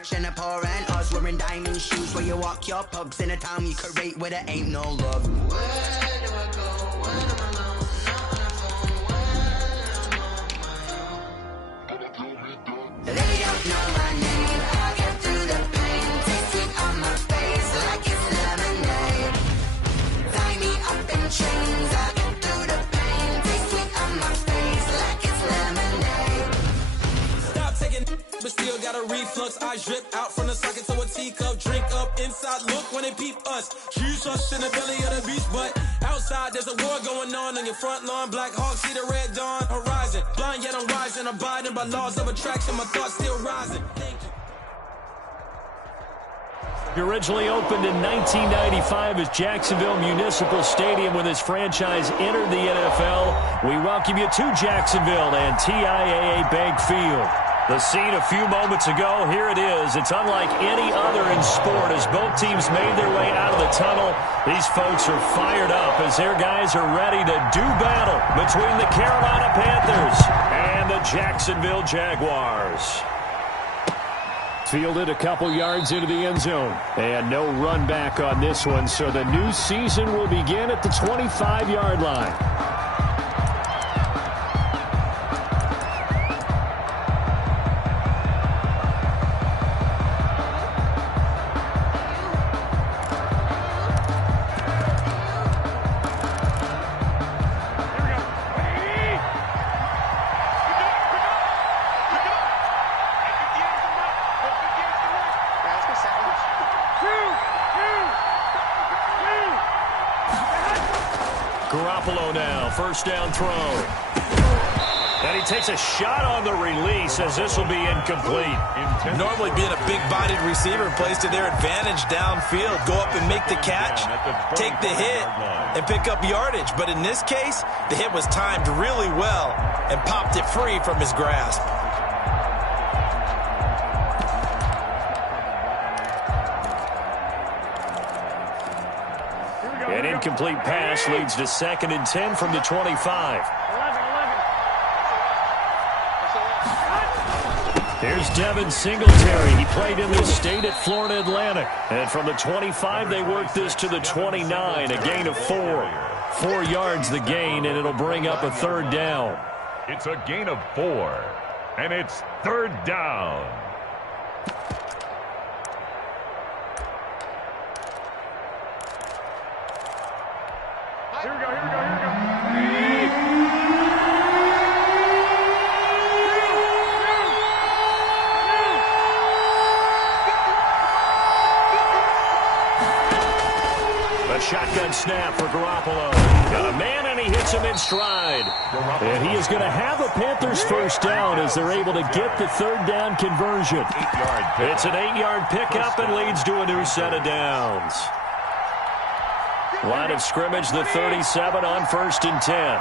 rich and the poor and us wearing diamond shoes where you walk your pugs in a town you could rate where there ain't no love. Where do I go when I'm alone? Not when I'm on my own. They don't know my name. I get through the pain. Taste it on my face like it's lemonade. Tie me up in chains. I get through the pain. Taste it on my face like it's lemonade. Stop taking, but still got a reflux. I drip out from the socket to a teacup. Drink up inside. Look when they peep us. Choose us in the belly of the beast, but outside there's a war going on your front lawn. Black Hawk see the red dawn horizon. Blind yet I'm rising, abiding by laws of attraction. My thoughts still rising. Thank you. He originally opened in 1995 as Jacksonville Municipal Stadium when this franchise entered the NFL. We welcome you to Jacksonville and TIAA Bank Field. The scene a few moments ago, here it is. It's unlike any other in sport as both teams made their way out of the tunnel. These folks are fired up as their guys are ready to do battle between the Carolina Panthers and the Jacksonville Jaguars. Fielded a couple yards into the end zone. And no run back on this one, so the new season will begin at the 25-yard line. Garoppolo now, first down throw. And he takes a shot on the release as this will be incomplete. Normally being a big-bodied receiver plays to their advantage downfield. Go up and make the catch, take the hit, and pick up yardage. But in this case, the hit was timed really well and popped it free from his grasp. An incomplete pass leads to 2nd and 10 from the 25. Here's Devin Singletary. He played in this state at Florida Atlantic. And from the 25, they work this to the 29, a gain of 4. 4 yards the gain, and it'll bring up a third down. It's a gain of 4, and it's third down. Here we go, here we go, here we go. A shotgun snap for Garoppolo. Got a man, and he hits him in stride. And he is going to have a Panthers first down as they're able to get the third down conversion. It's an 8-yard pickup and leads to a new set of downs. Line of scrimmage, the 37 on 1st and 10.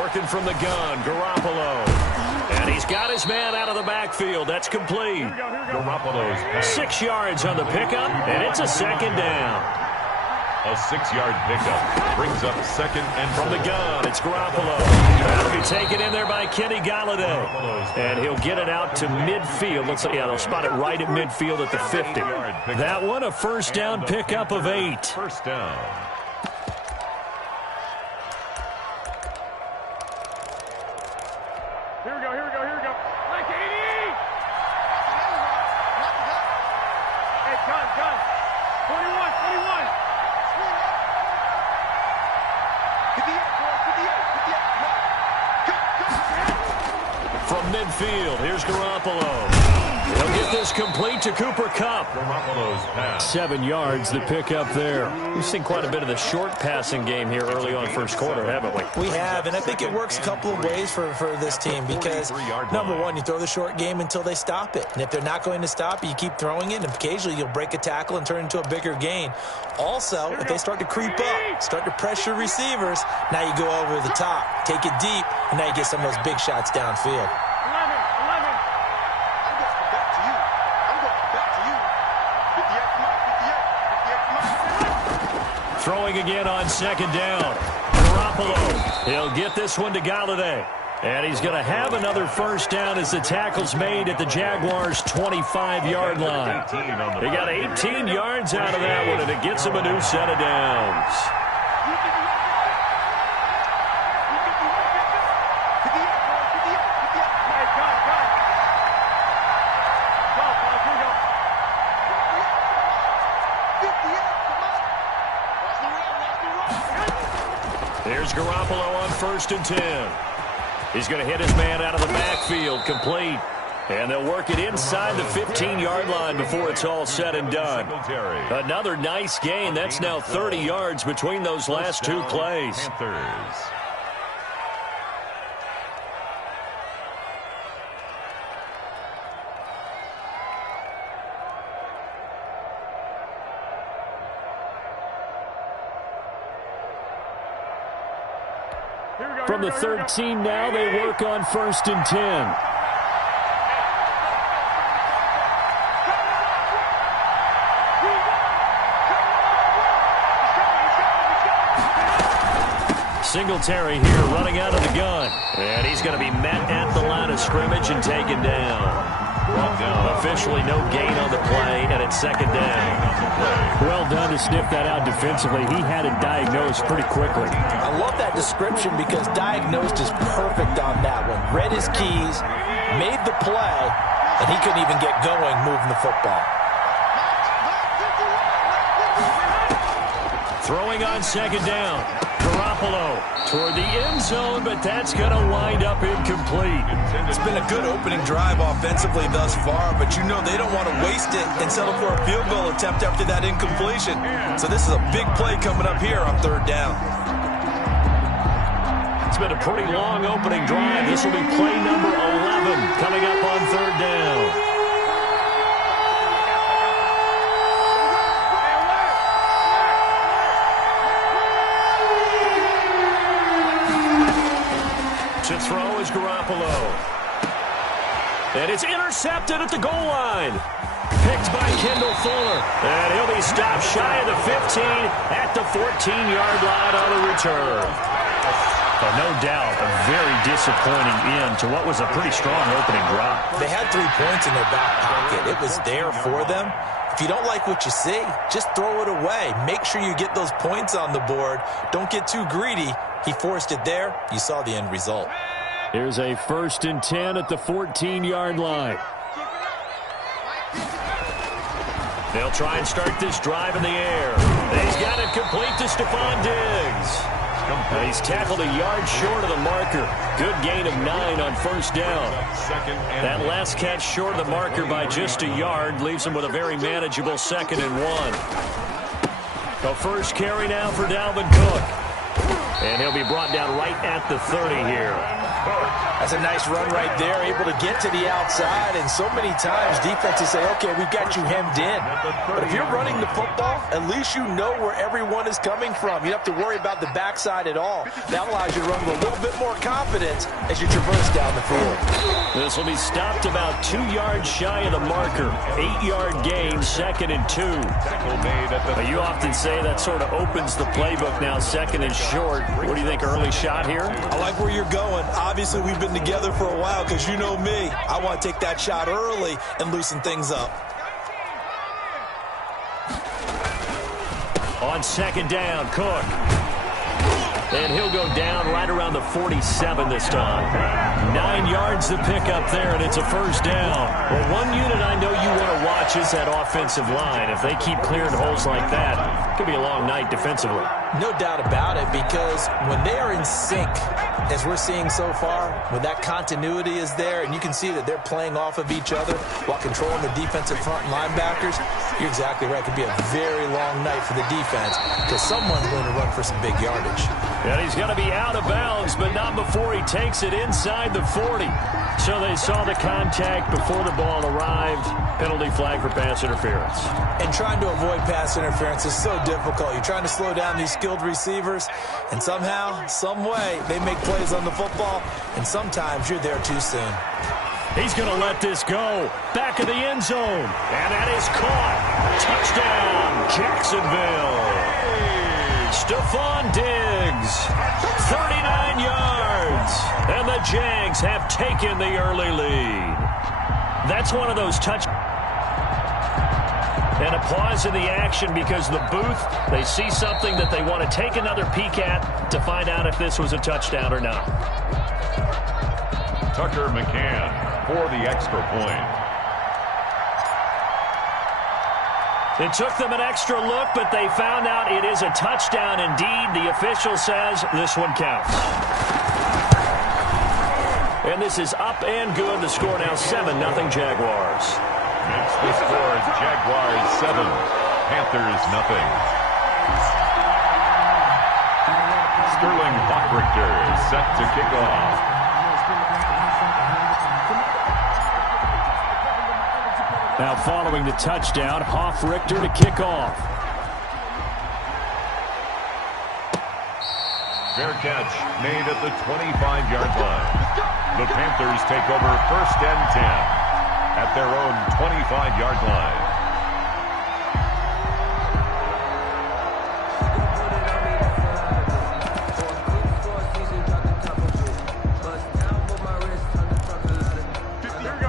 Working from the gun, Garoppolo. And he's got his man out of the backfield. That's complete. Garoppolo's 6 yards on the pickup, and it's a second down. A 6-yard pickup brings up 2nd and from the gun. It's Garoppolo. That'll be taken in there by Kenny Galladay. And he'll get it out to midfield. Looks like, yeah, they'll spot it right at midfield at the 50. That one, a first down pickup of 8. First down. Here we go, here we go, here we go. Like 80! Hey, gun. 21, 21. From midfield, here's Garoppolo. He'll get this complete to Cooper Kupp. Garoppolo's pass. 7 yards, the pickup there. We've seen quite a bit of the short passing game here early on first quarter, haven't we? We have, and I think it works a couple of ways for this team because, number one, you throw the short game until they stop it. And if they're not going to stop it, you keep throwing it, and occasionally you'll break a tackle and turn it into a bigger gain. Also, if they start to creep up, start to pressure receivers, now you go over the top, take it deep, and now you get some of those big shots downfield. 11. Throwing again on second down. He'll get this one to Galladay. And he's going to have another first down as the tackle's made at the Jaguars' 25-yard line. He got 18 yards out of that one, and it gets him a new set of downs. Here's Garoppolo on 1st and 10. He's going to hit his man out of the backfield, complete. And they'll work it inside the 15-yard line before it's all said and done. Another nice gain. That's now 30 yards between those last two plays. From the 13 now, they work on 1st and 10. Singletary here running out of the gun. And he's going to be met at the line of scrimmage and taken down. Officially no gain on the play, and it's 2nd down. Well done to sniff that out defensively. He had it diagnosed pretty quickly. I love that description because diagnosed is perfect on that one. Read his keys, made the play, and he couldn't even get going moving the football. Throwing on 2nd down. Garoppolo toward the end zone, but that's going to wind up incomplete. It's been a good opening drive offensively thus far, but you know they don't want to waste it and settle for a field goal attempt after that incompletion. So this is a big play coming up here on 3rd down. It's been a pretty long opening drive. This will be play number 11 coming up on 3rd down. To throw is Garoppolo. And it's intercepted at the goal line. Picked by Kendall Fuller. And he'll be stopped shy of the 15 at the 14-yard line on the return. But no doubt, a very disappointing end to what was a pretty strong opening drive. They had 3 points in their back pocket. It was there for them. If you don't like what you see, just throw it away. Make sure you get those points on the board. Don't get too greedy. He forced it there. You saw the end result. Here's a 1st and 10 at the 14-yard line. They'll try and start this drive in the air. He's got it complete to Stephon Diggs. And he's tackled a yard short of the marker. Good gain of 9 on 1st down. That last catch short of the marker by just a yard leaves him with a very manageable 2nd and 1. The first carry now for Dalvin Cook. And he'll be brought down right at the 30 here. That's a nice run right there, able to get to the outside. And so many times defenses say, okay, we've got you hemmed in. But if you're running the football, at least you know where everyone is coming from. You don't have to worry about the backside at all. That allows you to run with a little bit more confidence as you traverse down the field. This will be stopped about 2 yards shy of the marker. 8-yard gain, 2nd and 2. But you often say that sort of opens the playbook now, 2nd and short. What do you think, early shot here? I like where you're going. Obviously, we've been together for a while because you know me. I want to take that shot early and loosen things up. On 2nd down, Cook. And he'll go down right around the 47 this time. 9 yards to pick up there, and it's a 1st down. Well, one unit I know you want to watch is that offensive line. If they keep clearing holes like that, it could be a long night defensively. No doubt about it, because when they are in sync, as we're seeing so far, when that continuity is there, and you can see that they're playing off of each other while controlling the defensive front linebackers, you're exactly right. It could be a very long night for the defense because someone's going to run for some big yardage. And he's going to be out of bounds, but not before he takes it inside the 40. So they saw the contact before the ball arrived. Penalty flag for pass interference. And trying to avoid pass interference is so difficult. You're trying to slow down these skilled receivers, and somehow, some way, they make plays on the football, and sometimes you're there too soon. He's going to let this go. Back of the end zone. And that is caught. Touchdown, Jacksonville. Stephon Diggs. 39 Jags have taken the early lead. That's one of those touch. And a pause in the action because the booth, they see something that they want to take another peek at to find out if this was a touchdown or not. Tucker McCann for the extra point. It took them an extra look, but they found out it is a touchdown indeed. The official says this one counts. And this is up and good. The score now 7-0 Jaguars. Makes the score Jaguars 7, Panthers nothing. Sterling Hoffrichter set to kick off. Now following the touchdown, Hoffrichter to kick off. Fair catch made at the 25-yard line. The Panthers take over 1st and 10. At their own 25-yard line.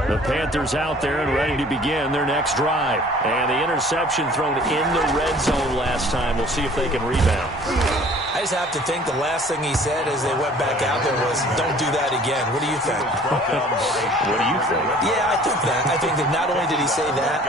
The Panthers out there and ready to begin their next drive. And the interception thrown in the red zone last time. We'll see if they can rebound. I just have to think the last thing he said as they went back out there was, don't do that again. What do you think? What do you think? Yeah, I think that. I think that not only did he say that,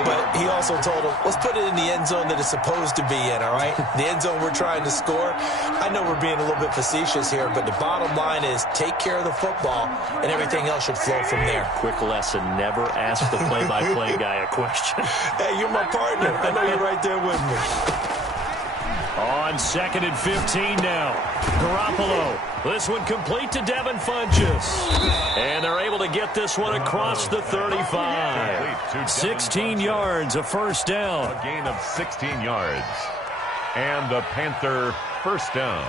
but he also told him, let's put it in the end zone that it's supposed to be in, all right? The end zone we're trying to score. I know we're being a little bit facetious here, but the bottom line is take care of the football, and everything else should flow from there. Quick lesson, never ask the play-by-play guy a question. Hey, you're my partner. I know you're right there with me. On 2nd and 15 now. Garoppolo. This one complete to Devin Funchess. And they're able to get this one across the 35. 16 yards, a first down. A gain of 16 yards. And the Panther first down.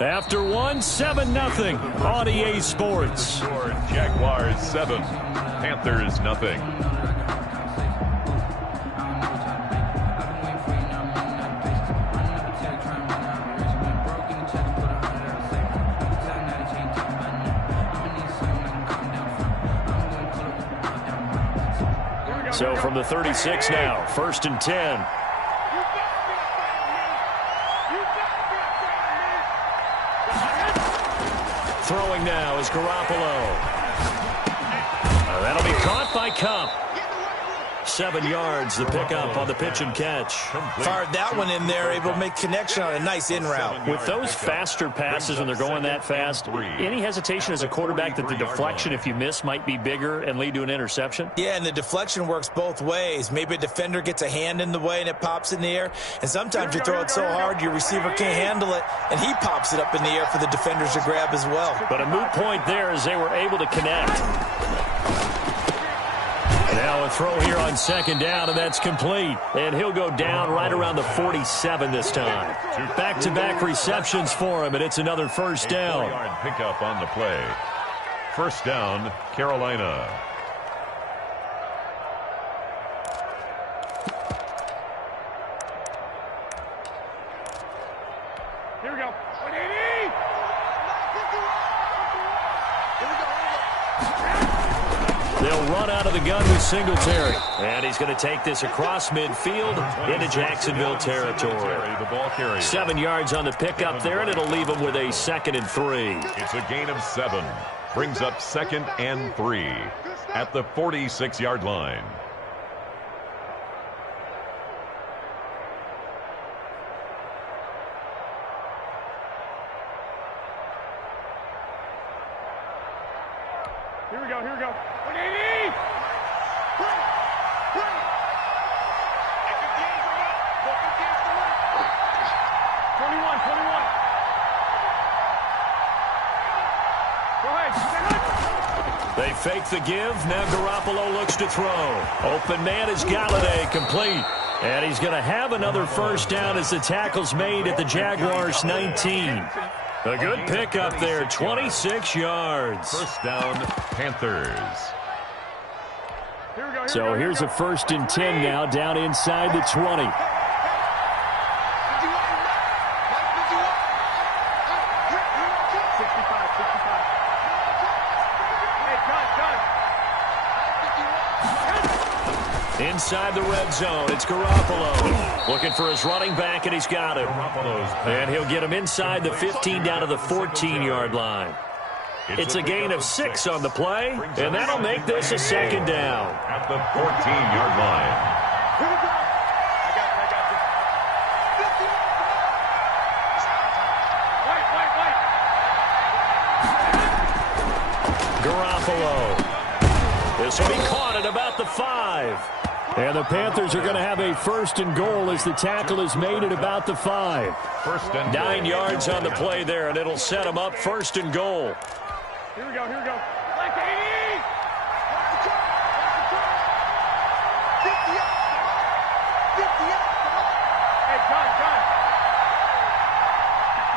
After one, 7-0 on EA Sports. Jaguars 7, Panthers nothing. So from the 36 now, 1st and 10. Throwing now is Garoppolo. That'll be caught by Kupp. 7 yards, the pickup on the pitch and catch. Fired that one in there, able to make connection on a nice in route. With those faster passes when they're going that fast, any hesitation as a quarterback that the deflection, if you miss, might be bigger and lead to an interception? Yeah, and the deflection works both ways. Maybe a defender gets a hand in the way and it pops in the air. And sometimes you throw it so hard your receiver can't handle it, and he pops it up in the air for the defenders to grab as well. But a moot point there as they were able to connect. Now a throw here on 2nd down, and that's complete. And he'll go down right around the 47 this time. Back-to-back receptions for him, and it's another first down. 4-yard pickup on the play. First down, Carolina. Here we go. 180! They'll run out of the gun with Singletary. And he's going to take this across midfield into Jacksonville territory. The ball carrier. 7 yards on the pickup there, and it'll leave him with a 2nd and 3. It's a gain of 7. Brings up 2nd and 3 at the 46-yard line. Here we go, here we go. 180! 21. Go ahead. They fake the give. Now Garoppolo looks to throw. Open man is Galladay, complete. And he's going to have another first down as the tackle's made at the Jaguars 19. A good pickup there, 26 yards. First down, Panthers. So here's a 1st and 10 now, down inside the 20. Inside the red zone, it's Garoppolo. Looking for his running back, and he's got him. And he'll get him inside the 15 down to the 14-yard line. It's a gain of 6 on the play, and that'll make this a 2nd down. At the 14-yard line. Garoppolo. This will be caught at about the 5. And the Panthers are going to have a 1st and goal as the tackle is made at about the 5. 9 yards on the play there, and it'll set them up 1st and goal. Here we go, here we go. Like 80! Hey, John.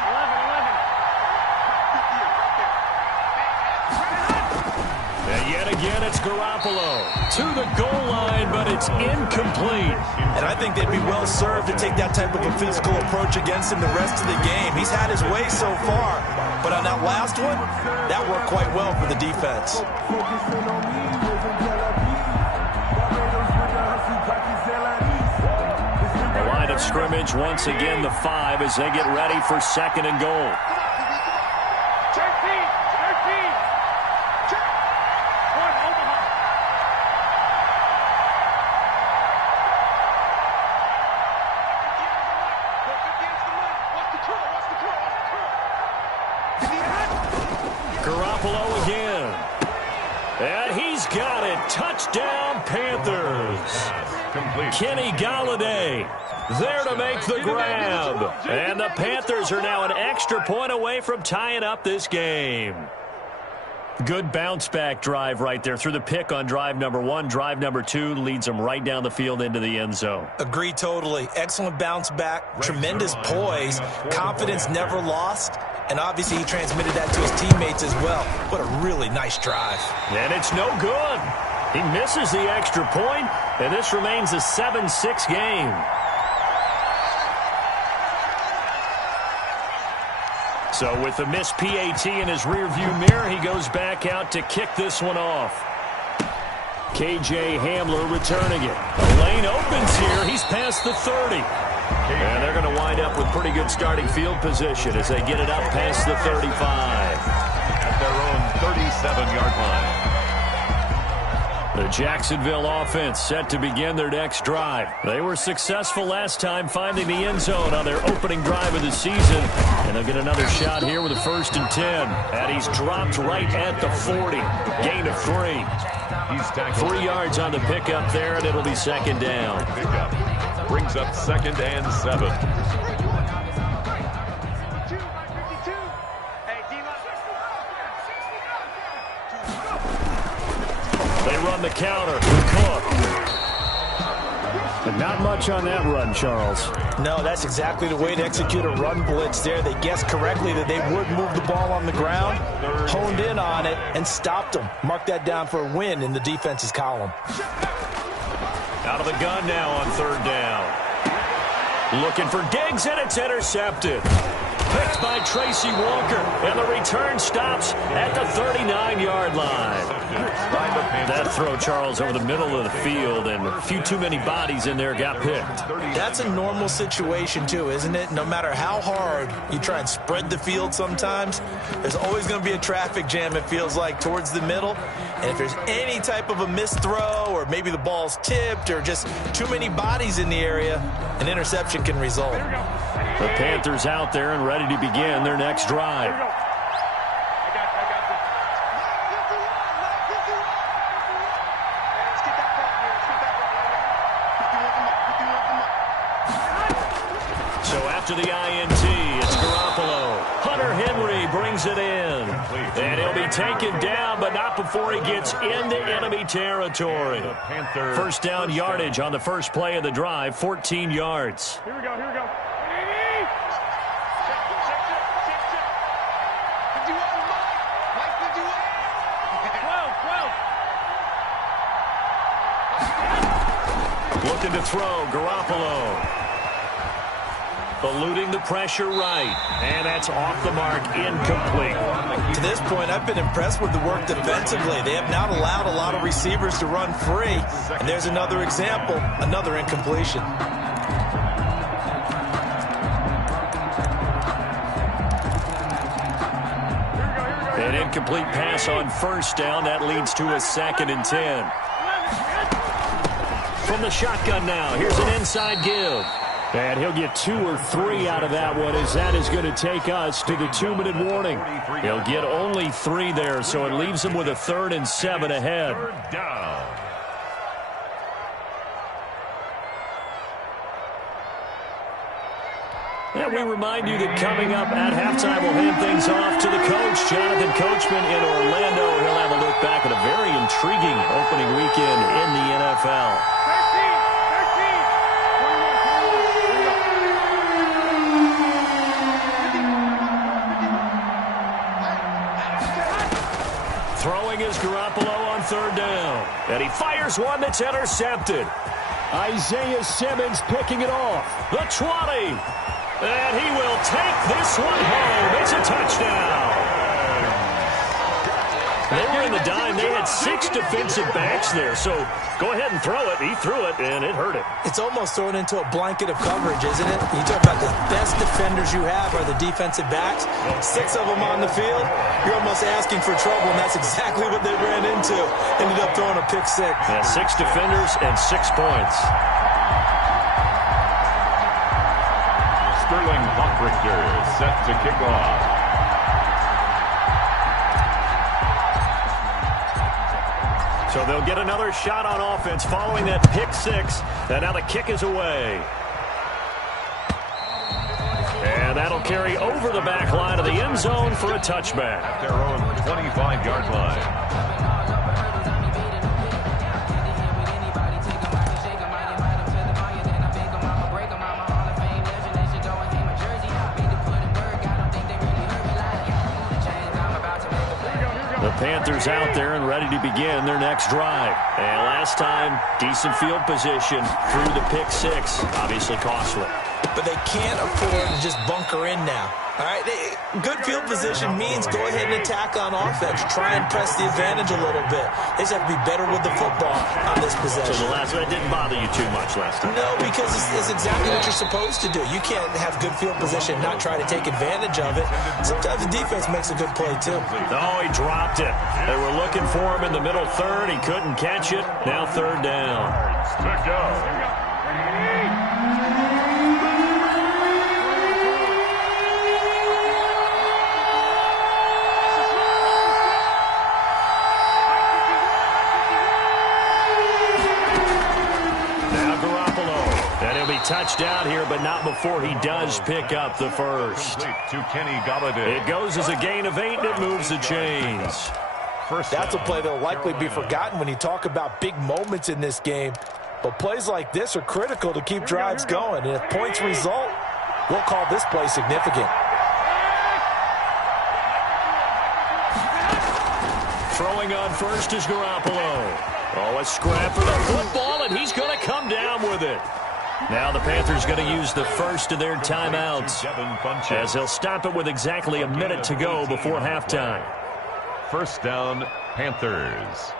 11. And yet again, it's Garoppolo to the goal line, but it's incomplete. And I think they'd be well served to take that type of a physical approach against him the rest of the game. He's had his way so far, but on that last one, that worked quite well for the defense. The line of scrimmage once again the 5 as they get ready for 2nd and goal. 13. One, Omaha. Garoppolo again. And he's got it. Touchdown, Panthers. Kenny Galladay there to make the grab. And the Panthers are now an extra point away from tying up this game. Good bounce-back drive right there through the pick on drive number 1. Drive number 2 leads them right down the field into the end zone. Agree totally. Excellent bounce back, tremendous poise, confidence never lost, and obviously he transmitted that to his teammates as well. What a really nice drive. And it's no good. He misses the extra point, and this remains a 7-6 game. So with the missed PAT in his rearview mirror, he goes back out to kick this one off. KJ Hamler returning it. The lane opens here. He's past the 30. And they're going to wind up with pretty good starting field position as they get it up past the 35. At their own 37-yard line. The Jacksonville offense set to begin their next drive. They were successful last time finding the end zone on their opening drive of the season. And they'll get another shot here with a 1st and 10. And he's dropped right at the 40. Gain of 3. He's tackled 3 yards on the pickup there, and it'll be 2nd down. pickup. Brings up 2nd and 7. They run the counter with Cook. But not much on that run, Charles. No, that's exactly the way to execute a run blitz there. They guessed correctly that they would move the ball on the ground, honed in on it, and stopped them. Mark that down for a win in the defense's column. Out of the gun now on 3rd down. Looking for Diggs, and it's intercepted. Picked by Tracy Walker, and the return stops at the 39-yard line. That throw, Charles, over the middle of the field, and a few too many bodies in there got picked. That's a normal situation, too, isn't it? No matter how hard you try and spread the field sometimes, there's always going to be a traffic jam, it feels like, towards the middle. And if there's any type of a missed throw, or maybe the ball's tipped, or just too many bodies in the area, an interception can result. The Panthers out there and ready to begin their next drive. So after the INT, it's Garoppolo. Hunter Henry brings it in. And he'll be taken down, but not before he gets into enemy territory. 1st down yardage on the first play of the drive, 14 yards. Here we go, here we go. 12. Looking to throw, Garoppolo. Eluding the pressure right. And that's off the mark, incomplete. To this point, I've been impressed with the work defensively. They have not allowed a lot of receivers to run free. And there's another example, another incompletion. An incomplete pass on first down. That leads to a 2nd and 10. From the shotgun now, here's an inside give. And he'll get 2 or 3 out of that one, as that is going to take us to the 2-minute warning. He'll get only 3 there, so it leaves him with a 3rd and 7 ahead. Third down. And we remind you that coming up at halftime, we'll hand things off to the coach, Jonathan Coachman in Orlando. He'll have a look back at a very intriguing opening weekend in the NFL. Throwing is Garoppolo on 3rd down. And he fires one that's intercepted. Isaiah Simmons picking it off. The 20. And he will take this one home. It's a touchdown. They were in the dime. They had 6 defensive backs there. So go ahead and throw it. He threw it, and it hurt it. It's almost thrown into a blanket of coverage, isn't it? You talk about the best defenders you have are the defensive backs. 6 of them on the field. You're almost asking for trouble, and that's exactly what they ran into. Ended up throwing a pick 6. Yeah, 6 defenders and 6 points. Sterling Hoffrichter set to kick off. So they'll get another shot on offense following that pick 6. And now the kick is away. And that'll carry over the back line of the end zone for a touchback. At their own 25-yard line. The Panthers out there and ready to begin their next drive. And last time, decent field position through the pick 6. Obviously costly. But they can't afford to just bunker in now. All right, good field position means go ahead and attack on offense. Try and press the advantage a little bit. They just have to be better with the football on this possession. So that didn't bother you too much last time? No, because it's exactly what you're supposed to do. You can't have good field position and not try to take advantage of it. Sometimes the defense makes a good play, too. Oh, he dropped it. They were looking for him in the middle 3rd. He couldn't catch it. Now 3rd down. To go. Touchdown here, but not before he does pick up the first. To Kenny Galladay. It goes as a gain of 8, and it moves the chains. That's a play that will likely be forgotten when you talk about big moments in this game. But plays like this are critical to keep drives going. And if points result, we'll call this play significant. Throwing on first is Garoppolo. Oh, a scrap for the football, and he's going to come down with it. Now the Panthers going to use the first of their timeouts, as they'll stop it with exactly a minute to go before halftime. First down, Panthers.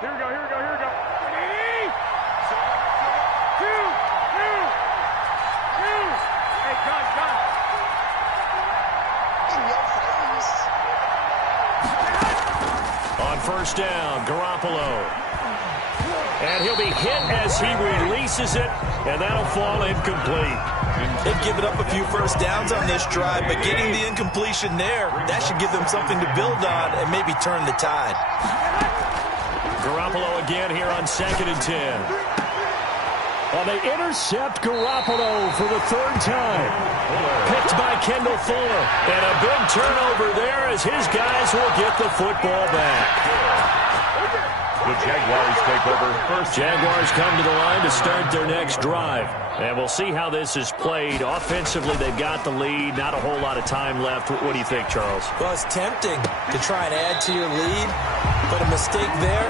Here we go. Hey, gun. On first down, Garoppolo. And he'll be hit as he releases it, and that'll fall incomplete. They've given up a few first downs on this drive, but getting the incompletion there, that should give them something to build on and maybe turn the tide. Garoppolo again here on 2nd and 10. Well, they intercept Garoppolo for the 3rd time. Picked by Kendall Fuller. And a big turnover there as his guys will get the football back. The Jaguars take over first. Jaguars come to the line to start their next drive. And we'll see how this is played. Offensively, they've got the lead. Not a whole lot of time left. What do you think, Charles? Well, it's tempting to try and add to your lead, but a mistake there,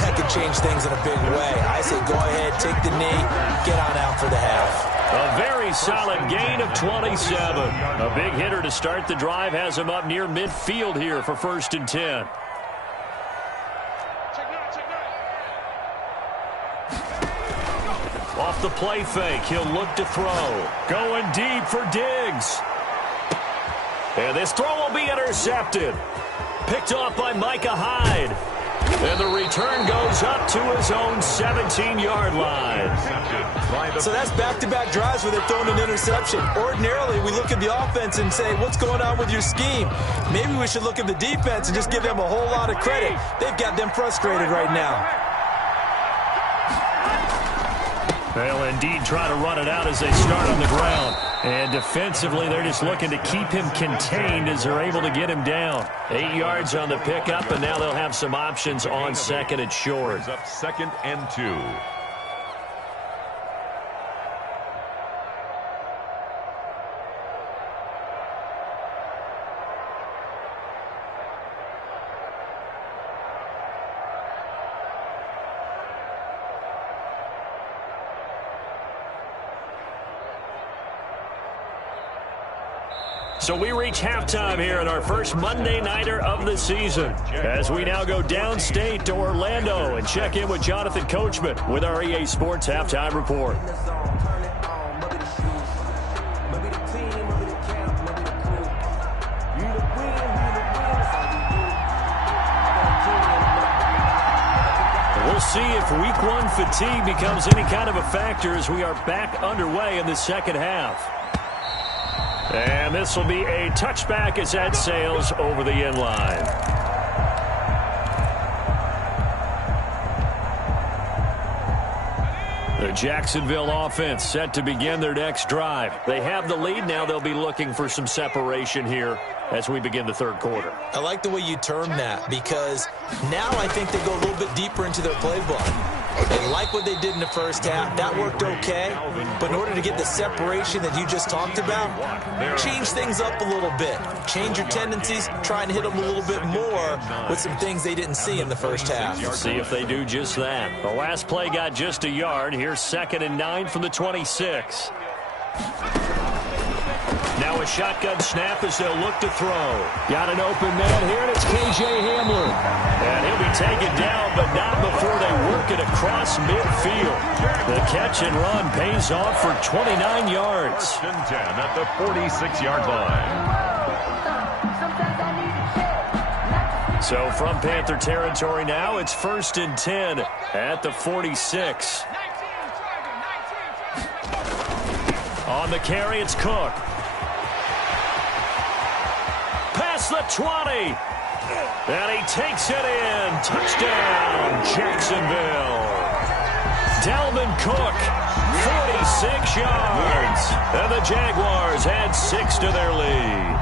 that could change things in a big way. I say go ahead, take the knee, get on out for the half. A very solid gain of 27. A big hitter to start the drive has him up near midfield here for 1st and 10. Off the play fake, he'll look to throw. Going deep for Diggs. And this throw will be intercepted. Picked off by Micah Hyde. And the return goes up to his own 17-yard line. So that's back-to-back drives where they're throwing an interception. Ordinarily, we look at the offense and say, what's going on with your scheme? Maybe we should look at the defense and just give them a whole lot of credit. They've got them frustrated right now. They'll indeed try to run it out as they start on the ground. And defensively, they're just looking to keep him contained as they're able to get him down. 8 yards on the pickup, and now they'll have some options on 2nd and short. Up 2nd and 2. So we reach halftime here in our first Monday Nighter of the season as we now go downstate to Orlando and check in with Jonathan Coachman with our EA Sports Halftime Report. We'll see if Week 1 fatigue becomes any kind of a factor as we are back underway in the second half. And this will be a touchback as that sails over the end line. The Jacksonville offense set to begin their next drive. They have the lead. Now they'll be looking for some separation here as we begin the 3rd quarter. I like the way you term that because now I think they go a little bit deeper into their playbook. They like what they did in the first half. That worked okay. But in order to get the separation that you just talked about, change things up a little bit. Change your tendencies. Try and hit them a little bit more with some things they didn't see in the first half. See if they do just that. The last play got just a yard. Here's 2nd and 9 from the 26. Now a shotgun snap as they'll look to throw. Got an open man here, and it's K.J. Hamler. And he'll be taken down, but not before they work it across midfield. The catch and run pays off for 29 yards. 1st and 10 at the 46-yard line. So from Panther territory now, it's 1st and 10 at the 46. On the carry, it's Cook. Past the 20. And he takes it in. Touchdown, Jacksonville. Dalvin Cook, 46 yards. And the Jaguars add 6 to their lead.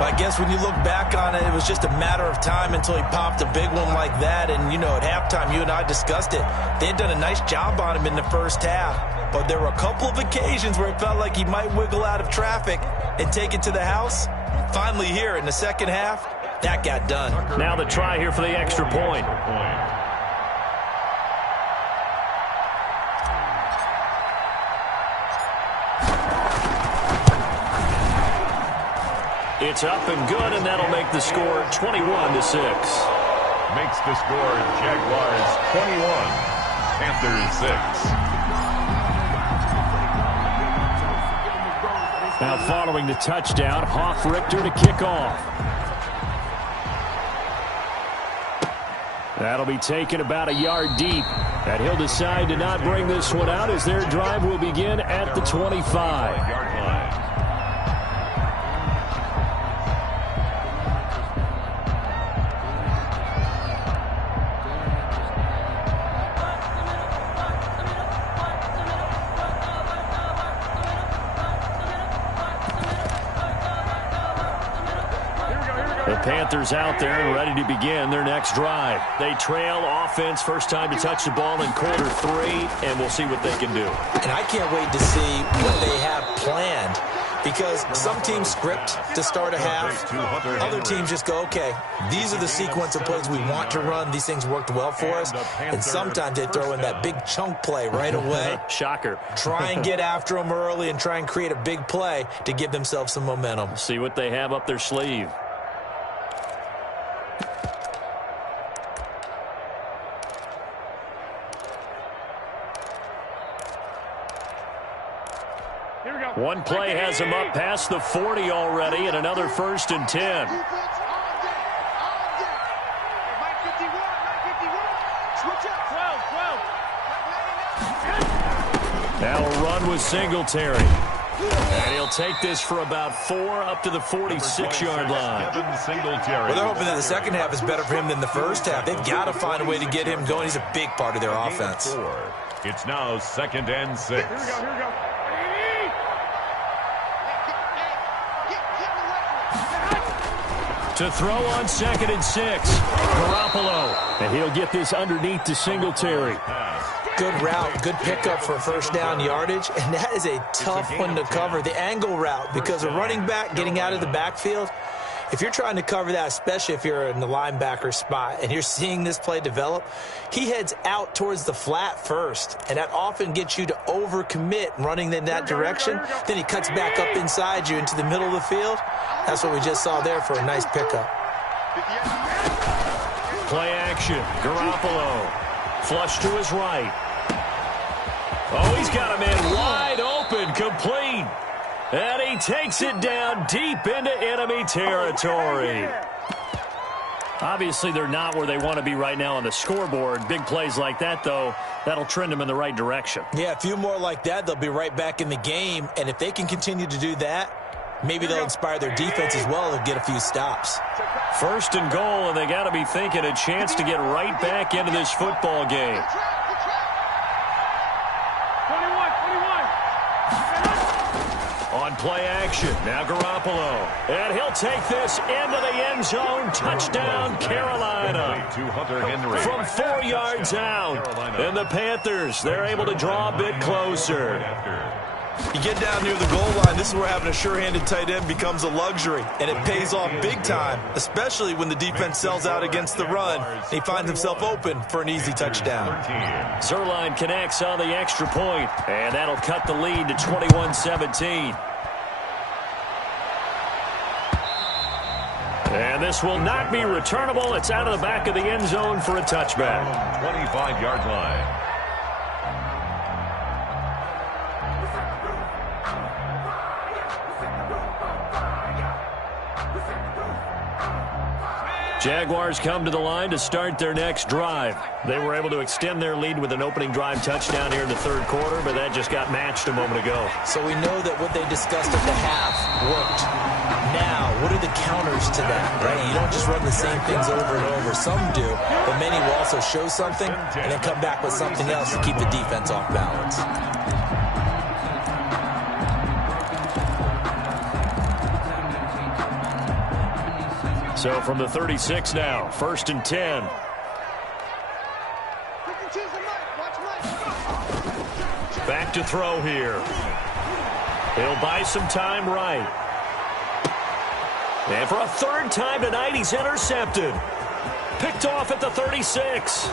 I guess when you look back on it, it was just a matter of time until he popped a big one like that. And, you know, at halftime, you and I discussed it. They had done a nice job on him in the first half. But there were a couple of occasions where it felt like he might wiggle out of traffic and take it to the house. Finally here in the second half, that got done. Now the try here for the extra point. It's up and good, and that'll make the score 21-6. Makes the score Jaguars 21, Panthers 6. Now following the touchdown, Hoff-Richter to kick off. That'll be taken about a yard deep. And he'll decide to not bring this one out as their drive will begin at the 25. The Panthers out there and ready to begin their next drive. They trail offense, first time to touch the ball in quarter 3, and we'll see what they can do. And I can't wait to see what they have planned, because some teams script to start a half. Other teams just go, okay, these are the sequence of plays we want to run. These things worked well for us. And sometimes they throw in that big chunk play right away. Shocker. Try and get after them early and try and create a big play to give themselves some momentum. See what they have up their sleeve. One play has him up past the 40 already, and another 1st and 10. Now a run with Singletary. And he'll take this for about 4 up to the 46-yard line. Well, they're hoping that the second half is better for him than the first half. They've got to find a way to get him going. He's a big part of their offense. It's now 2nd and 6. Here we go. To throw on 2nd and 6. Garoppolo. And he'll get this underneath to Singletary. Good route, good pickup for first down yardage, and that is a tough one to cover, the angle route, because a running back getting out of the backfield, if you're trying to cover that, especially if you're in the linebacker spot and you're seeing this play develop, he heads out towards the flat first, and that often gets you to overcommit running in that direction. Then he cuts back up inside you into the middle of the field. That's what we just saw there for a nice pickup. Play action. Garoppolo. Flush to his right. Oh, he's got a man wide open, complete. And he takes it down deep into enemy territory. Obviously, they're not where they want to be right now on the scoreboard. Big plays like that, though, that'll trend them in the right direction. Yeah, a few more like that, they'll be right back in the game. And if they can continue to do that, maybe they'll inspire their defense as well and get a few stops. 1st and goal, and they got to be thinking a chance to get right back into this football game. 21. On play action, now Garoppolo. And he'll take this into the end zone. Touchdown, Carolina. From 4 yards out. And the Panthers, they're able to draw a bit closer. You get down near the goal line, this is where having a sure-handed tight end becomes a luxury, and it pays off big time, especially when the defense sells out against the run. He finds himself open for an easy touchdown. Zuerlein connects on the extra point, and that'll cut the lead to 21-17. And this will not be returnable. It's out of the back of the end zone for a touchback. 25-yard line. Jaguars come to the line to start their next drive. They were able to extend their lead with an opening drive touchdown here in the 3rd quarter, but that just got matched a moment ago. So we know that what they discussed at the half worked. Now, what are the counters to that, right? You don't just run the same things over and over. Some do, but many will also show something and then come back with something else to keep the defense off balance. So from the 36 now, 1st and 10. Back to throw here. He'll buy some time right. And for a 3rd time tonight, he's intercepted. Picked off at the 36.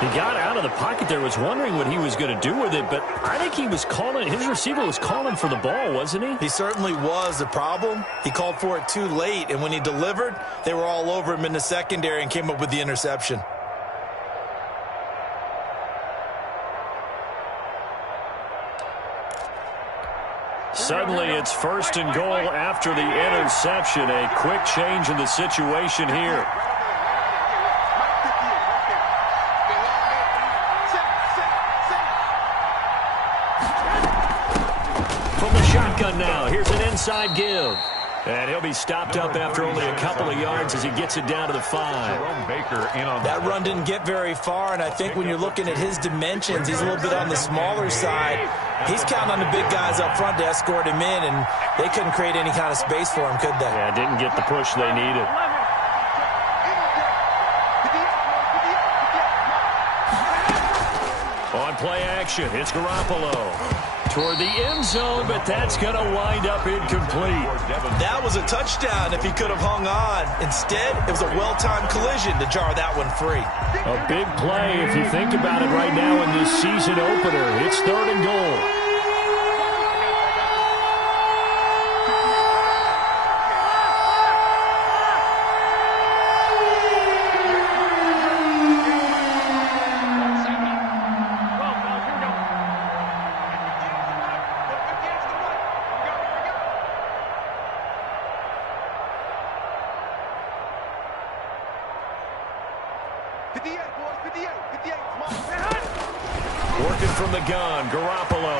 He got out of the pocket there, was wondering what he was going to do with it, but I think he was calling, his receiver was calling for the ball, wasn't he? He certainly was. The problem, he called for it too late, and when he delivered, they were all over him in the secondary and came up with the interception. Suddenly, it's 1st and goal after the interception. A quick change in the situation here. From the shotgun now, here's an inside give. And he'll be stopped up after only a couple of yards as he gets it down to the 5. That run didn't get very far, and I think when you're looking at his dimensions, he's a little bit on the smaller side. He's counting on the big guys up front to escort him in, and they couldn't create any kind of space for him, could they? Yeah, didn't get the push they needed. On play action, it's Garoppolo. Toward the end zone, but that's going to wind up incomplete. That was a touchdown if he could have hung on. Instead, it was a well-timed collision to jar that one free. A big play if you think about it right now in this season opener. It's 3rd and goal. Working from the gun, Garoppolo.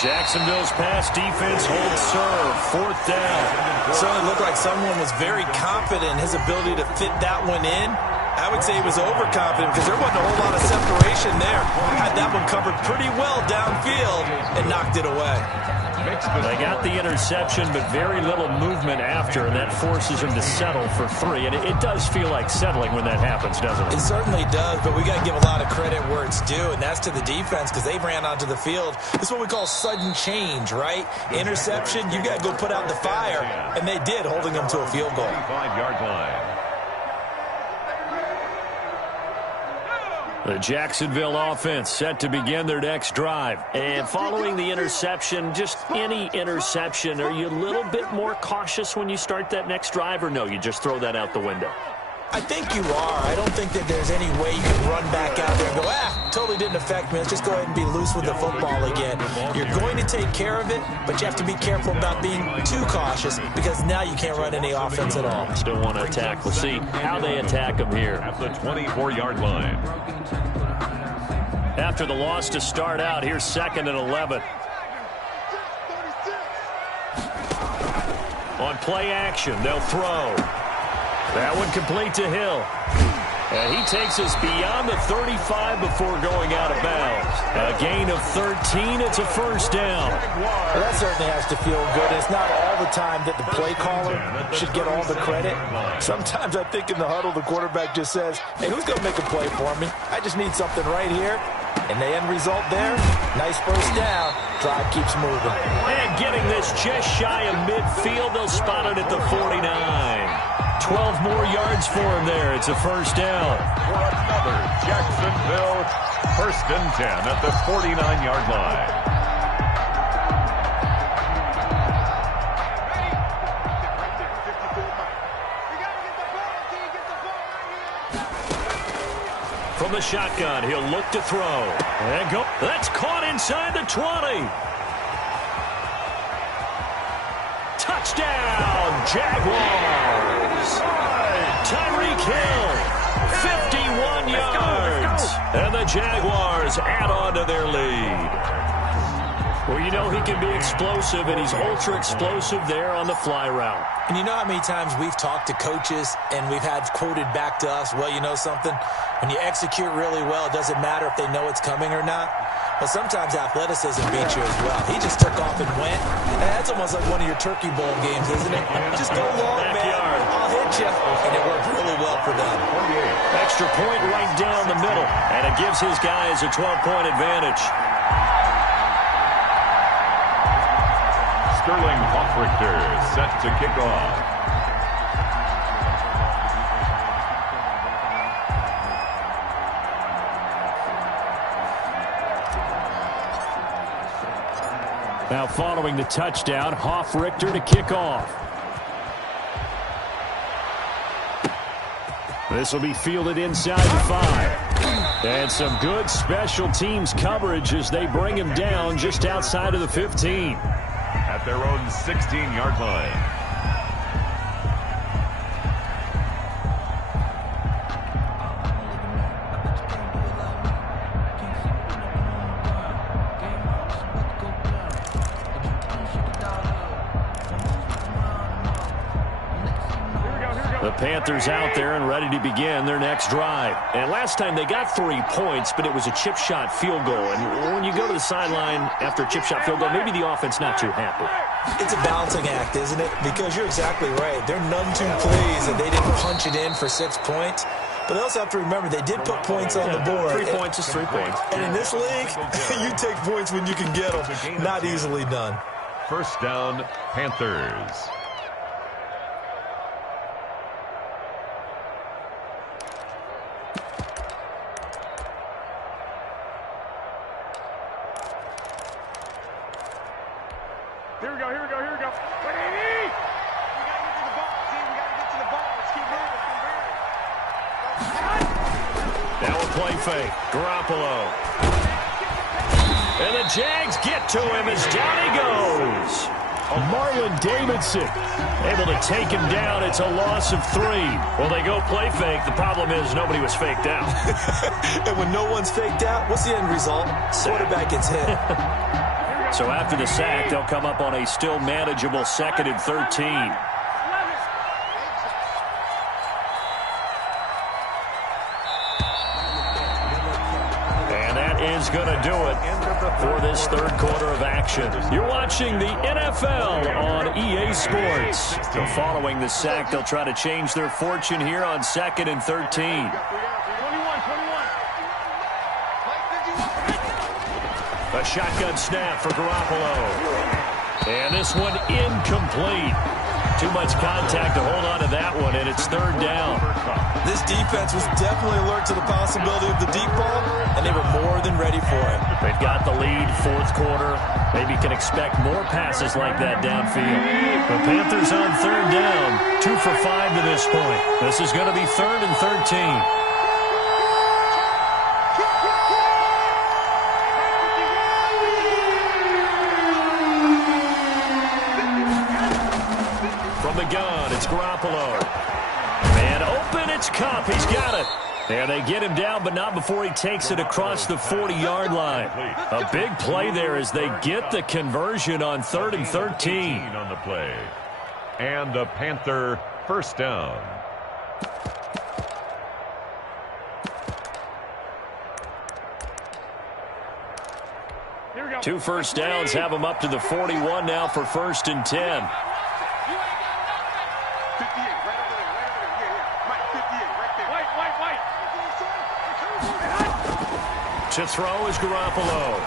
Jacksonville's pass defense holds serve. 4th down. It certainly looked like someone was very confident in his ability to fit that one in. I would say he was overconfident because there wasn't a whole lot of separation there. Had that one covered pretty well downfield and knocked it away. They got the interception, but very little movement after, and that forces him to settle for 3. And it does feel like settling when that happens, doesn't it? It certainly does, but we got to give a lot of credit where it's due, and that's to the defense because they ran onto the field. This is what we call sudden change, right? Interception, you got to go put out the fire, and they did, holding them to a field goal. 5-yard line. The Jacksonville offense set to begin their next drive. And following the interception, just any interception, are you a little bit more cautious when you start that next drive, or no, you just throw that out the window? I think you are. I don't think that there's any way you can run back out there and go, totally didn't affect me. Let's just go ahead and be loose with the football again. You're going to take care of it, but you have to be careful about being too cautious because now you can't run any offense at all. Still want to attack. We'll see how they attack them here. At the 24-yard line. After the loss to start out, here's 2nd and 11. On play action, they'll throw. That one complete to Hill. And he takes us beyond the 35 before going out of bounds. A gain of 13. It's a 1st down. Well, that certainly has to feel good. It's not all the time that the play caller should get all the credit. Sometimes I think in the huddle, the quarterback just says, hey, who's going to make a play for me? I just need something right here. And the end result there, nice 1st down. Drive keeps moving. And getting this just shy of midfield, they'll spot it at the 49. 12 more yards for him there. It's a 1st down. For another Jacksonville 1st and 10 at the 49-yard line. From the shotgun, he'll look to throw. And go. That's caught inside the 20. Touchdown, Jaguars. Tyreek Hill, 51 yards. And the Jaguars add on to their lead. Well, you know he can be explosive, and he's ultra-explosive there on the fly route. And you know how many times we've talked to coaches and we've had quoted back to us, well, you know something? When you execute really well, it doesn't matter if they know it's coming or not. Well, sometimes athleticism beats you as well. He just took off and went. And that's almost like one of your Turkey Bowl games, isn't it? Just go long, man. I'll hit you. And it worked really well for them. Extra point right down the middle. And it gives his guys a 12-point advantage. Sterling Hoffrichter set to kick off. Now following the touchdown, Hoffrichter to kick off. This will be fielded inside the 5. And some good special teams coverage as they bring him down just outside of the 15. At their own 16-yard line. The Panthers out there and ready to begin their next drive. And last time they got 3 points, but it was a chip shot field goal. And when you go to the sideline after a chip shot field goal, maybe the offense not too happy. It's a balancing act, isn't it? Because you're exactly right. They're none too pleased that they didn't punch it in for 6 points. But they also have to remember they did put points on the board. 3 points is 3 points. And in this league, you take points when you can get them. Not easily done. First down, Panthers. Here we go, here we go, here we go. We gotta get to the ball, team. We gotta get to the ball. Let's keep moving. Now a play fake. Garoppolo. And the Jags get to him as down he goes. Marlon Davidson able to take him down. It's a loss of 3. Well, they go play fake. The problem is nobody was faked out. And when no one's faked out, what's the end result? Quarterback gets hit. So after the sack, they'll come up on a still manageable 2nd and 13. And that is going to do it for this third quarter of action. You're watching the NFL on EA Sports. So following the sack, they'll try to change their fortune here on 2nd and 13. A shotgun snap for Garoppolo. And this one incomplete. Too much contact to hold on to that one, and it's 3rd down. This defense was definitely alert to the possibility of the deep ball, and they were more than ready for it. They've got the lead, 4th quarter. Maybe can expect more passes like that downfield. The Panthers on 3rd down, 2 for 5 to this point. This is going to be 3rd and 13. The gun, it's Garoppolo. Man open, it's Kupp. He's got it. And they get him down, but not before he takes it across the 40-yard line. A big play there as they get the conversion on 3rd and 13. On the play. And the Panther first down. Here we go. 2 first downs have them up to the 41 now for 1st and 10. To throw is Garoppolo.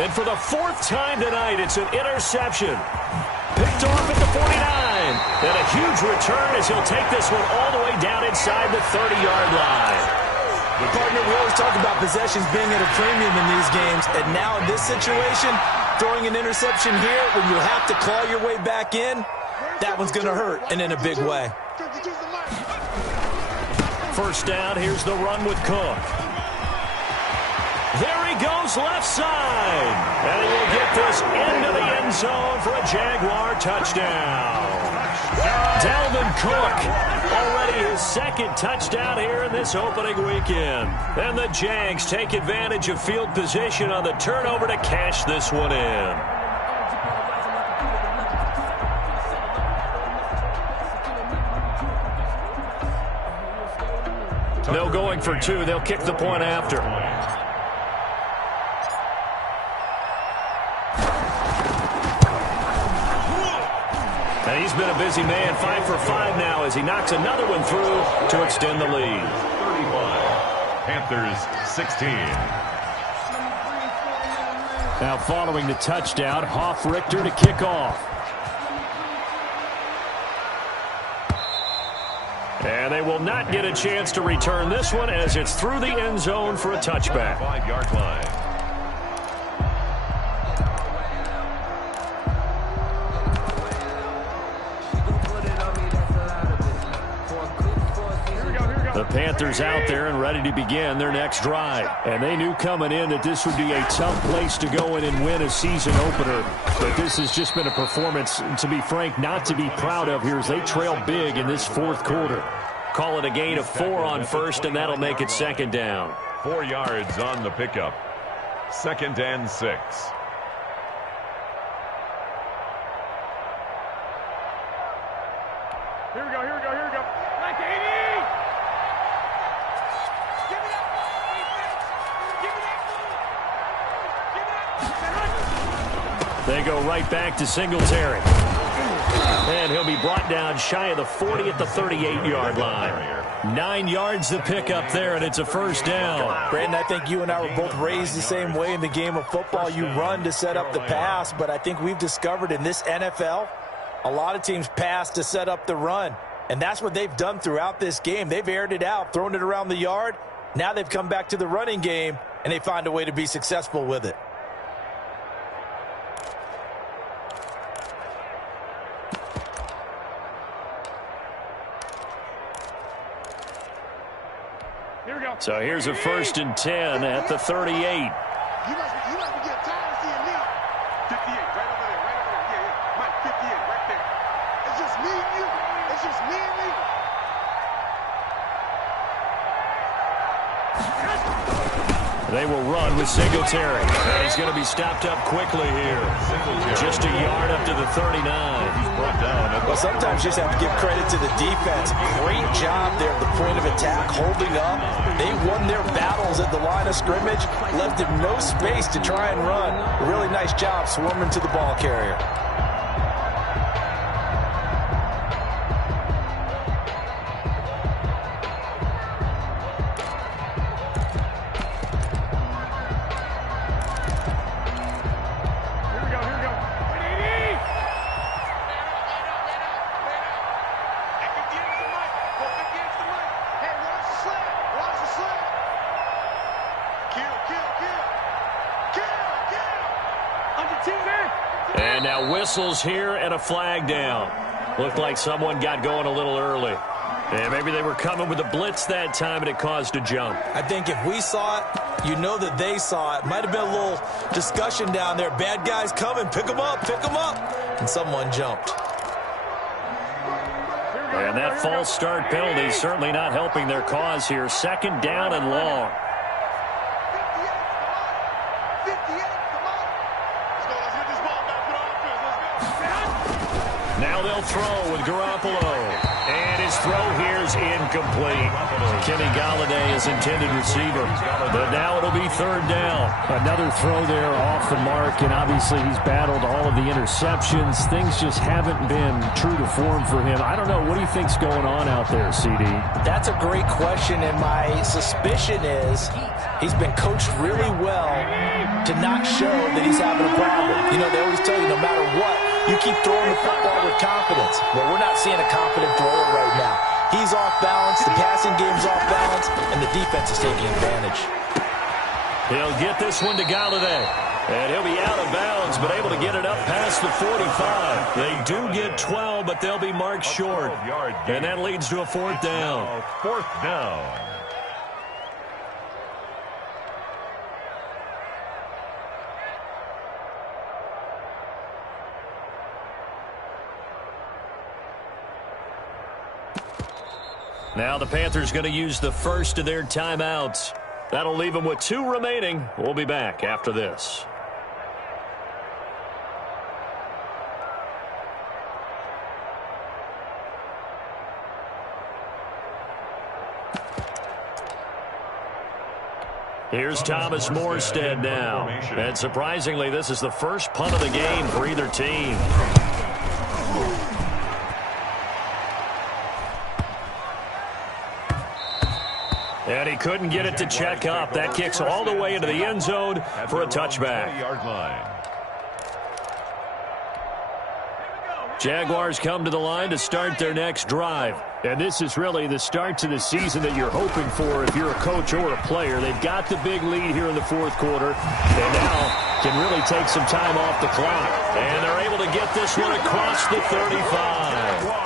And for the 4th time tonight, it's an interception. Picked off at the 49. And a huge return as he'll take this one all the way down inside the 30-yard line. Partner, we always talk about possessions being at a premium in these games. And now in this situation, throwing an interception here when you have to claw your way back in, that one's going to hurt, and in a big way. First down, here's the run with Cook. There he goes left side. And he will get this into the end zone for a Jaguar touchdown. Dalvin Cook, already his 2nd touchdown here in this opening weekend. And the Jags take advantage of field position on the turnover to cash this one in. They'll going for 2. They'll kick the point after. And he's been a busy man, 5 for 5 now as he knocks another one through to extend the lead. 35. Panthers 16. Now following the touchdown, Hoff-Richter to kick off. And they will not get a chance to return this one as it's through the end zone for a touchback. 5-yard line. The Panthers out there and ready to begin their next drive. And they knew coming in that this would be a tough place to go in and win a season opener. But this has just been a performance, to be frank, not to be proud of here as they trail big in this 4th quarter. Call it a gain of 4 on 1st, and that'll make it 2nd down. 4 yards on the pickup. 2nd and 6. Here we go, here we go, here we go. Like 80! Give me that ball, defense! Give me that ball! Give me that! They go right back to Singletary. And he'll be brought down shy of the 40 at the 38-yard line. 9 yards to pick up there, and it's a first down. Brandon, I think you and I were both raised the same way in the game of football. You run to set up the pass, but I think we've discovered in this NFL, a lot of teams pass to set up the run. And that's what they've done throughout this game. They've aired it out, thrown it around the yard. Now they've come back to the running game, and they find a way to be successful with it. Here we go. So here's a 1st and 10 at the 38. You must be getting tired of seeing me. 58, right over there, right over there. Yeah, yeah. Mike, 58, right there. It's just me and you. It's just me and you. They will run with Singletary. And he's going to be stopped up quickly here. Just a yard up to the 39. Well, sometimes you just have to give credit to the defense. Great job there at the point of attack, holding up. They won their battles at the line of scrimmage, left them no space to try and run. A really nice job swarming to the ball carrier. And now whistles here and a flag down. Looked like someone got going a little early. And maybe they were coming with a blitz that time and it caused a jump. I think if we saw it, you know that they saw it. Might have been a little discussion down there. Bad guys coming, pick them up, pick them up. And someone jumped. And that false start penalty is certainly not helping their cause here. 2nd down and long. Now they'll throw with Garoppolo. And his throw here is incomplete. Kenny Galladay is intended receiver. But now it'll be 3rd down. Another throw there off the mark, and obviously he's battled all of the interceptions. Things just haven't been true to form for him. I don't know. What do you think's going on out there, CD? That's a great question, and my suspicion is he's been coached really well to not show that he's having a problem. You know, they always tell you no matter what, you keep throwing the football with confidence. Well, we're not seeing a confident thrower right now. He's off balance, the passing game's off balance, and the defense is taking advantage. He'll get this one to Galladay. And he'll be out of bounds, but able to get it up past the 45. They do get 12, but they'll be marked short. And that leads to a 4th down. 4th down. Now the Panthers going to use the first of their timeouts. That'll leave them with 2 remaining. We'll be back after this. Here's Thomas Morstead now. And surprisingly, this is the first punt of the game for either team. And he couldn't get it to check up. That kicks all the way into the end zone for a touchback. Jaguars come to the line to start their next drive. And this is really the start to the season that you're hoping for if you're a coach or a player. They've got the big lead here in the 4th quarter. And now can really take some time off the clock. And they're able to get this one across the 35.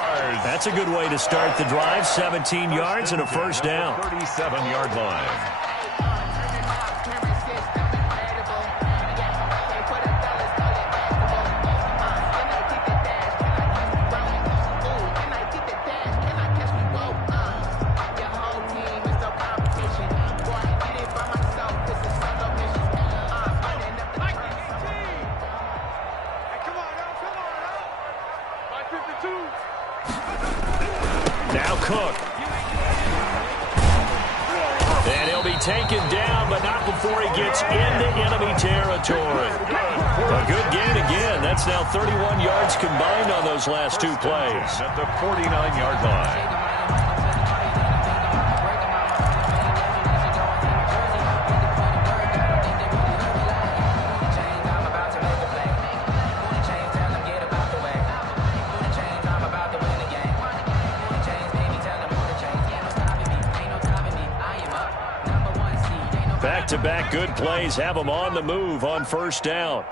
That's a good way to start the drive. 17 yards and a first down. 37-yard line. Now Cook. And he'll be taken down, but not before he gets into enemy territory. A good gain again. That's now 31 yards combined on those last two plays. At the 49-yard line. Back-to-back good plays have them on the move on first down.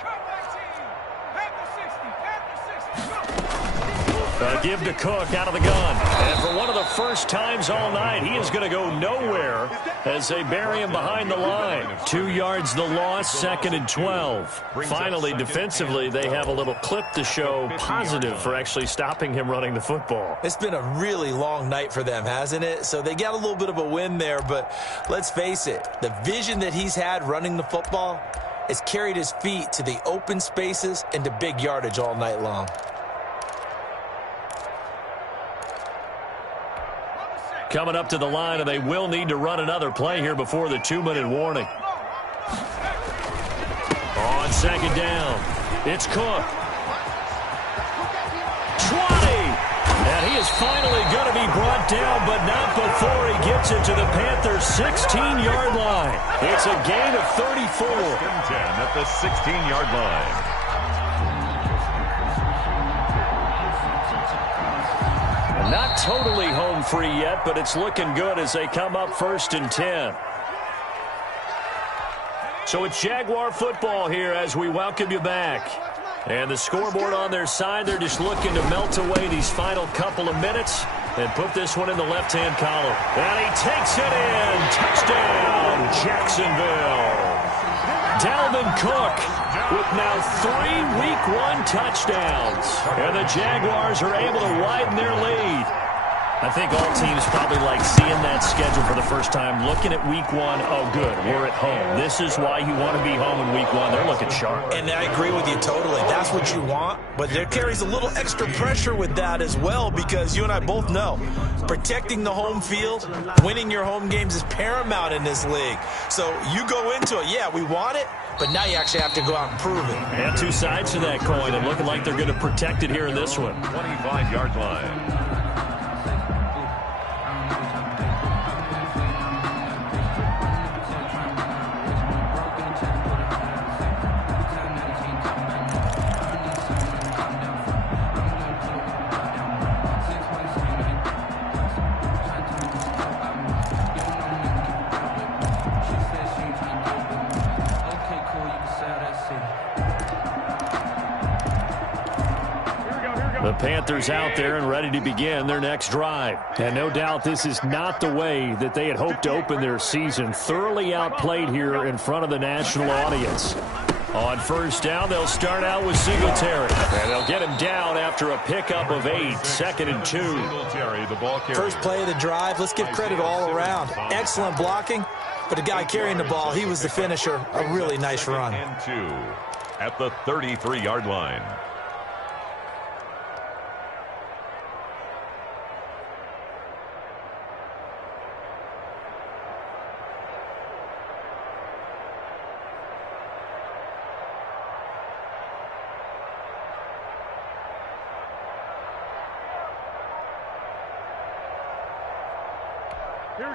Give to Cook out of the gun. And for one of the first times all night, he is going to go nowhere as they bury him behind the line. 2 yards the loss, 2nd and 12. Finally, defensively, they have a little clip to show positive for actually stopping him running the football. It's been a really long night for them, hasn't it? So they got a little bit of a win there, but let's face it, the vision that he's had running the football has carried his feet to the open spaces and to big yardage all night long. Coming up to the line, and they will need to run another play here before the 2-minute warning. On second down, it's Cook. 20! And he is finally going to be brought down, but not before he gets it to the Panthers' 16-yard line. It's a gain of 34. 10 at the 16-yard line. Not totally home free yet, but it's looking good as they come up 1st and 10. So it's Jaguar football here as we welcome you back. And the scoreboard on their side, they're just looking to melt away these final couple of minutes and put this one in the left-hand column. And he takes it in. Touchdown, Jacksonville. Dalvin Cook with now 3 Week 1 touchdowns. And the Jaguars are able to widen their lead. I think all teams probably like seeing that schedule for the first time, looking at Week 1. Oh, good, we're at home. This is why you want to be home in Week 1. They're looking sharp. And I agree with you totally. That's what you want. But there carries a little extra pressure with that as well, because you and I both know protecting the home field, winning your home games is paramount in this league. So you go into it, yeah, we want it, but now you actually have to go out and prove it. And two sides to that coin, and looking like they're going to protect it here in this one. 25-yard line. The Panthers out there and ready to begin their next drive. And no doubt this is not the way that they had hoped to open their season. Thoroughly outplayed here in front of the national audience. On first down, they'll start out with Singletary. And they'll get him down after a pickup of 8, 2nd and 2. Singletary, the ball carrier. First play of the drive, let's give credit all around. Excellent blocking, but the guy carrying the ball, he was the finisher. A really nice run. And 2 at the 33-yard line.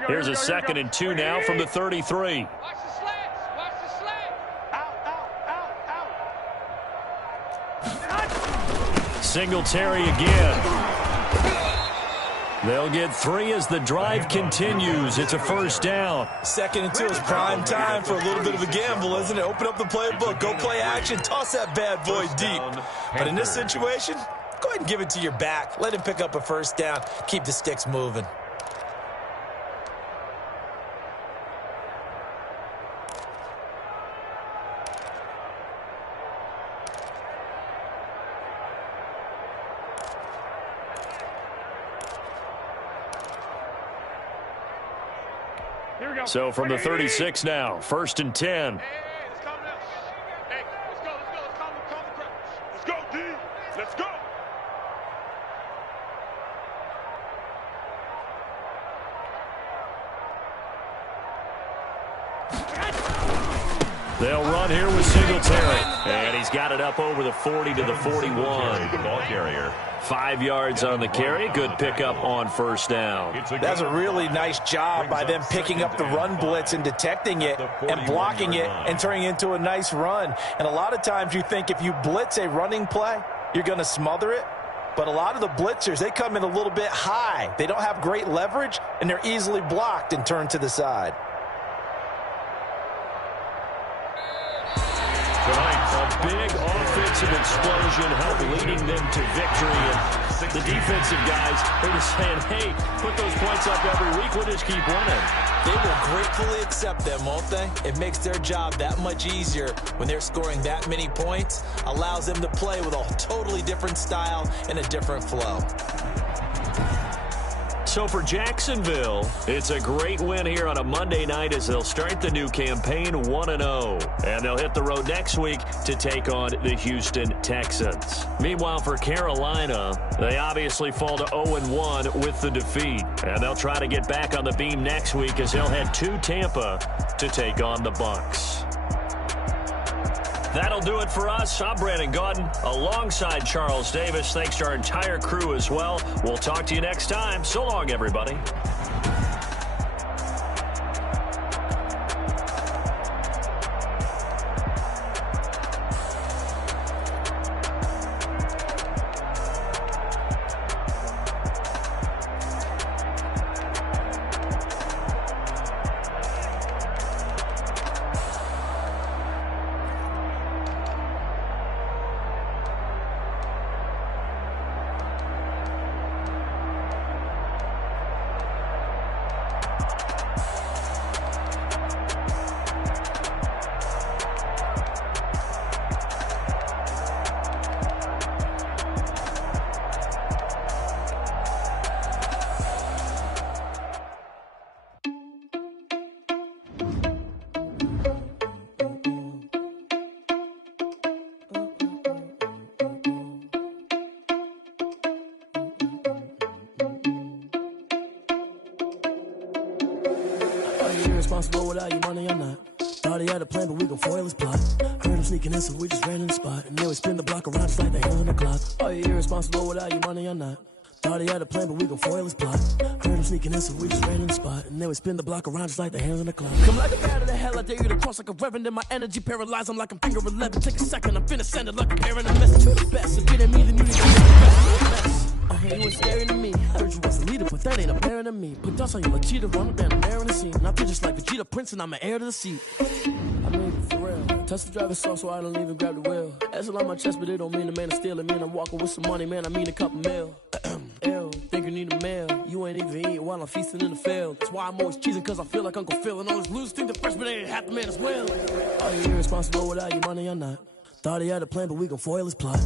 Here's a 2nd and 2 now from the 33. Watch the slants. Watch the slant. Out. Singletary again. They'll get 3 as the drive continues. It's a first down. 2nd and 2 is prime time for a little bit of a gamble, isn't it? Open up the playbook, go play action, toss that bad boy deep. But in this situation, go ahead and give it to your back. Let him pick up a first down. Keep the sticks moving. So from the 36 now, 1st and 10. Hey, let's calm down. Hey, let's go. Let's calm the crowd. Let's go, D. Let's go. They'll run here with Singletary. And he's got it up over the 40 to the 41. The ball carrier. 5 yards on the carry. Good pickup on first down. That's a really nice job by them picking up the run blitz and detecting it and blocking it and turning it into a nice run. And a lot of times you think if you blitz a running play, you're going to smother it. But a lot of the blitzers, they come in a little bit high. They don't have great leverage, and they're easily blocked and turned to the side. A big offensive explosion helped leading them to victory. And the defensive guys, they're just saying, hey, put those points up every week. We'll just keep winning. They will gratefully accept them, won't they? It makes their job that much easier when they're scoring that many points. Allows them to play with a totally different style and a different flow. So for Jacksonville, it's a great win here on a Monday night as they'll start the new campaign 1-0. And they'll hit the road next week to take on the Houston Texans. Meanwhile, for Carolina, they obviously fall to 0-1 with the defeat. And they'll try to get back on the beam next week as they'll head to Tampa to take on the Bucs. That'll do it for us. I'm Brandon Gaudin alongside Charles Davis. Thanks to our entire crew as well. We'll talk to you next time. So long, everybody. Irresponsible without your money or not. Thought he had a plan, but we gon' foil his plot. Heard him sneaking in, so we just ran in the spot. And then we spin the block around just like the hands on the clock. Are you irresponsible without your money or not? Thought he had a plan, but we gon' foil his plot. Heard him sneaking in, so we just ran in the spot. And then we spin the block around just like the hands on the clock. Come like a bat of the hell, I dare you to cross like a reverend. In my energy paralyzed, I'm like I'm finger 11. Take a second, I'm finna send it like a parent. A message to the best. If it ain't me, then you need to be the best. You ain't scary to me. Heard you was a leader, but that ain't apparent to me. Put dust on you like cheetah, run up down, I'm air in the scene. I feel just like Vegeta Prince, and I'm an heir to the seat. I mean, for real. Touch the driver's soft, so I don't even grab the wheel. That's on my chest, but it don't mean the man is stealing. Man, I'm walking with some money, man. I mean a couple mil. Ew, think you need a meal. You ain't even eating while I'm feasting in the field. That's why I'm always cheesing, cause I feel like Uncle Phil. And all this loose think the freshman ain't half the man as well. Are you irresponsible without your money or not? Thought he had a plan, but we gon' foil his plot.